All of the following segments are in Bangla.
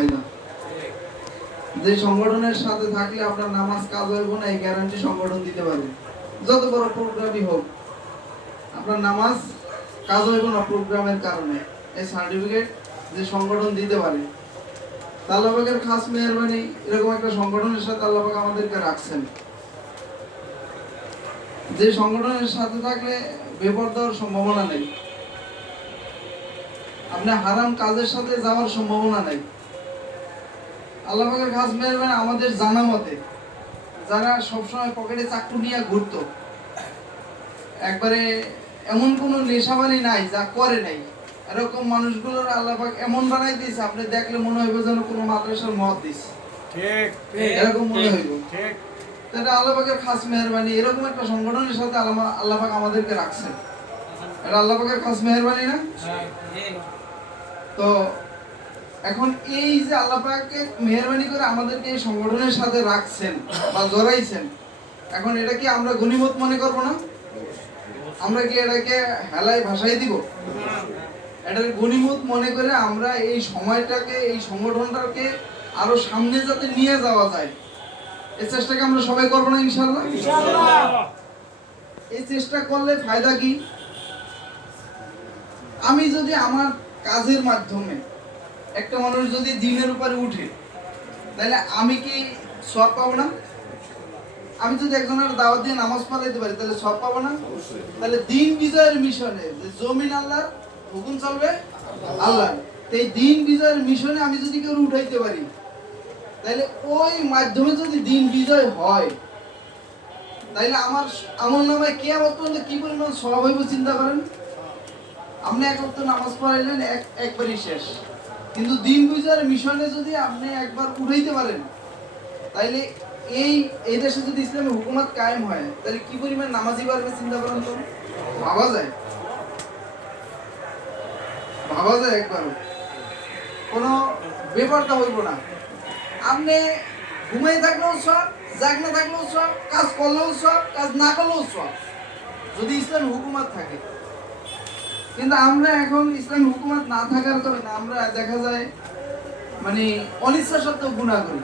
ফায়দা। যে সংগঠনের সাথে থাকলে আপনার নামাজ কাজ হইব না, এই গ্যারান্টি সংগঠন দিতে পারে। যত বড় প্রোগ্রামই হোক, আপনার নামাজ কাজ হইব না প্রোগ্রামের কারণে, এই সার্টিফিকেট যে সংগঠন দিতে পারে। আল্লাহ পাকের খাস মেহেরবানি, এরকম একটা সংগঠনের সাথে আল্লাহ পাক আমাদেরকে রাখছেন, যে সংগঠনের সাথে থাকলে বেপরদার সম্ভাবনা নেই, আপনি হারাম কাজের সাথে যাওয়ার সম্ভাবনা নেই। আল্লাহ পাকের খাস মেহেরবানি, আমাদের জানা মতে যারা সবসময় পকেটে চাকু নিয়ে ঘুরতো, একবারে এমন কোনো নেশাবানি নাই যা করে নাই, এরকম মানুষগুলোর আল্লাহ পাক এমন বানাই দিয়েছে, আপনি দেখলে মনে হইব যেন কোনো মাদ্রাসার মুহাদ্দিস। ঠিক, এরকম মনে হইব। ঠিক, এটা আল্লাহ পাকের খাস মেহেরবানি। এরকম একটা সংগঠনের সাথে আল্লাহ পাক আমাদেরকে রাখছেন, এটা আল্লাহ পাকের খাস মেহেরবানি না? তো এখন এই যে আল্লাহ পাককে মেহেরবানি করে আমাদেরকে এই সংগঠনের সাথে রাখছেন বা জড়াইছেন, এখন এটা কি আমরা গনিমত মনে করব না? আমরা কি এটাকে হেলায় ভাষায় দিব? এটার গনিমত মনে করে আমরা এই সময়টাকে, এই সংগঠনটাকে আরো সামনে যাতে নিয়ে যাওয়া যায়, এই চেষ্টাকে আমরা সবাই করবো না ইনশাআল্লাহ? এই চেষ্টা করলে ফায়দা কি? আমি যদি আমার কাজের মাধ্যমে একটা মানুষ যদি দিনের উপরে উঠে, তাহলে আমি কি সওয়াব পাবো না? আমি যদি একজনের দাওয়াত দিয়ে নামাজ পড়াইতে পারি, তাহলে সওয়াব পাবো না? তাহলে দিন বিজয়ের মিশনে, যে জমিন আল্লাহর, হুকুম চলবে আল্লাহর, এই দিন বিজয়ের মিশনে আমি যদি কেউ উঠাইতে পারি, তাহলে ওই মাধ্যমে যদি দিন বিজয় হয়, তাহলে আমার আমলনামায় কিয়ামত পর্যন্ত কি পরিমাণ সওয়াব হইব চিন্তা করেন। আপনি এক ওয়াক্ত নামাজ পড়াইলেন, একবারই শেষ, কিন্তু দিন বিজয়ের মিশনে যদি আপনি একবার উঠাইতে পারেন, তাইলে এই দেশে যদি ইসলামের হুকুমত কায়েম হয়, তাহলে কি পরিমাণ নামাজি বাড়বে চিন্তা করেন তো। ভাবা যায়? ভাবা যায় একবারও? কোনো ব্যাপারটা হইব না। আপনি ঘুমাই থাকলেও সব, জাগ না থাকলেও সব, কাজ করলেও সব, কাজ না করলেও সব, যদি ইসলাম হুকুমত থাকে। কিন্তু আমরা এখন ইসলাম হুকুমত না থাকার কারণে আমরা দেখা যায় মানে অনিচ্ছা সত্ত্বেও গুনাহ করি,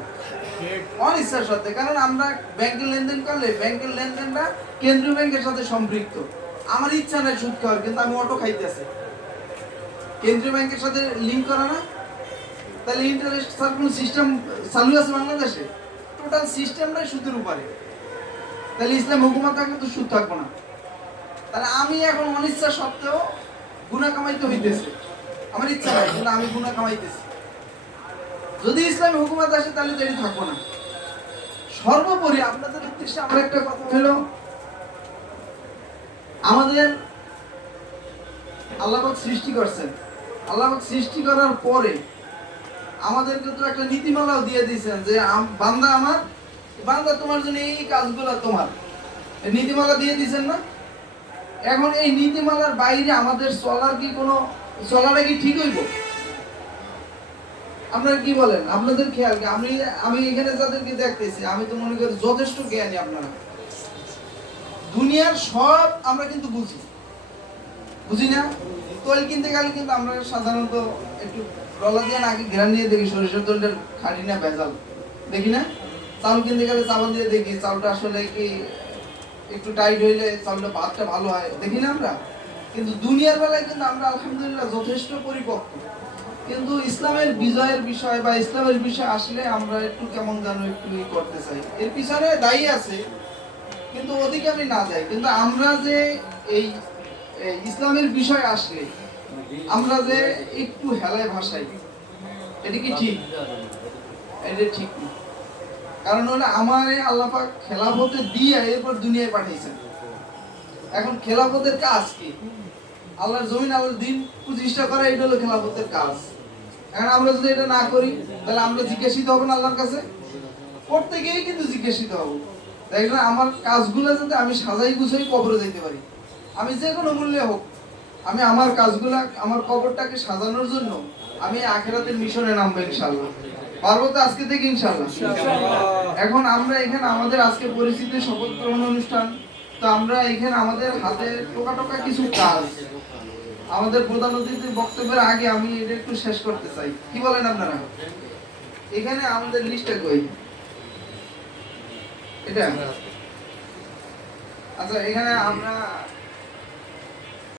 অনিচ্ছা সত্ত্বে। কারণ আমরা ব্যাংকের লেনদেন করলে ব্যাংকের লেনদেনটা কেন্দ্রীয় ব্যাংকের সাথে সম্পৃক্ত। আমার ইচ্ছা নাই সুদ খাওয়ার, কিন্তু আমি অটো খাইতেছি, কেন্দ্রীয় ব্যাংকের সাথে লিঙ্ক করা না? তাহলে ইন্টারেস্ট সার্কুলার সিস্টেম চালু আছে বাংলাদেশে, টোটাল সিস্টেমটাই সুদের উপরে। তাহলে ইসলাম হুকুমত থাকলে তো সুদ থাকবো না। তাহলে আমি এখন অনিচ্ছা সত্ত্বেও গুনাহ কামাইতে হইতেছে, আমার ইচ্ছা নাই কিন্তু আমি গুনাহ কামাইতেছি। যদি ইসলামী হুকুমত আসে তাহলে তো এটি থাকবো না। সর্বোপরি আপনাদের উদ্দেশ্যে আমার একটা কথা হলো, আমাদের আল্লাহ পাক সৃষ্টি করছেন, আল্লাহ পাক সৃষ্টি করার পরে আমাদেরকে তো একটা নীতিমালাও দিয়ে দিয়েছেন যে বান্দা আমার, বান্দা তোমার জন্য এই কাজগুলো তোমার, নীতিমালা দিয়ে দিয়েছেন না? এখন এই নীতিমালার বাইরে আমাদের চলার কি কোনো, চলাটা কি ঠিক হইব? আপনারা কি বলেন? আপনাদের খেয়াল কি? আমি এখানে যাদেরকে দেখতেছি, আমি তো মনে করি যথেষ্ট জ্ঞানী আপনারা। দুনিয়ার সব আমরা কিন্তু বুঝি না? তৈল কিনতে গেলে কিন্তু আমরা সাধারণত একটু ডলা দিয়ে আগে ঘেরা নিয়ে দেখি সরিষার তৈলটার খাঁটি না ভেজাল, দেখি না? চাউল কিনতে গেলে চাউল দিয়ে দেখি চাউলটা আসলে কি একটু টাইট হইলে চাউলটা ভাতটা ভালো হয়, দেখি না আমরা? কিন্তু দুনিয়ার বেলায় কিন্তু আমরা আলহামদুলিল্লাহ যথেষ্ট পরিপক্ক। কিন্তু ইসলামের বিজয়ের বিষয় বা ইসলামের বিষয় আসলে আমরা একটু কেমন যেন একটু করতে চাই, এর পিছনে দায়ী আছে, কিন্তু ওদিকে আমি না যাই। কিন্তু আমরা যে এই ইসলামের বিষয় আসলে আমরা যে একটু হেলায় ভাষাই, এটা কি ঠিক? এটা ঠিক না। কারণ হলো আমার আল্লাহ পাক খেলাফতে দিয়ে এরপর দুনিয়ায় পাঠিয়েছেন। এখন খেলাফতের কাজ কি? আল্লাহর জমিন, আল্লাহর দিন প্রতিষ্ঠা করা, এটা হলো খেলাফতের কাজ। এখন আমরা যদি এটা না করি, তাহলে আমরা জিজ্ঞাসিত হব না আল্লাহর কাছে? করতে গিয়েই কিন্তু জিজ্ঞাসিত হব। তাই জন্য আমার কাজগুলো যাতে আমি সাজাই গুছাই কবরে যেতে পারি, আমি যে কোনো মূল্যে হোক, আমি আমার কাজগুলা, আমার কবরটাকে সাজানোর জন্য আমি আখিরাতের মিশনে নামবো ইনশাআল্লাহ। পারবো তো আজকে থেকে ইনশাআল্লাহ? এখন আমরা এখানে আমাদের আজকে পরিচিতি শপথ গ্রহণ অনুষ্ঠান, তো আমরা এখানে আমাদের হাতে টোকা কিছু কাজ, আমাদের প্রধান অতিথির বক্তব্যের আগে আমি এটা একটু শেষ করতে চাই। কি বলেন আপনারা? এখানে আমাদের লিস্টটা কই? এটা আচ্ছা, এখানে আমরা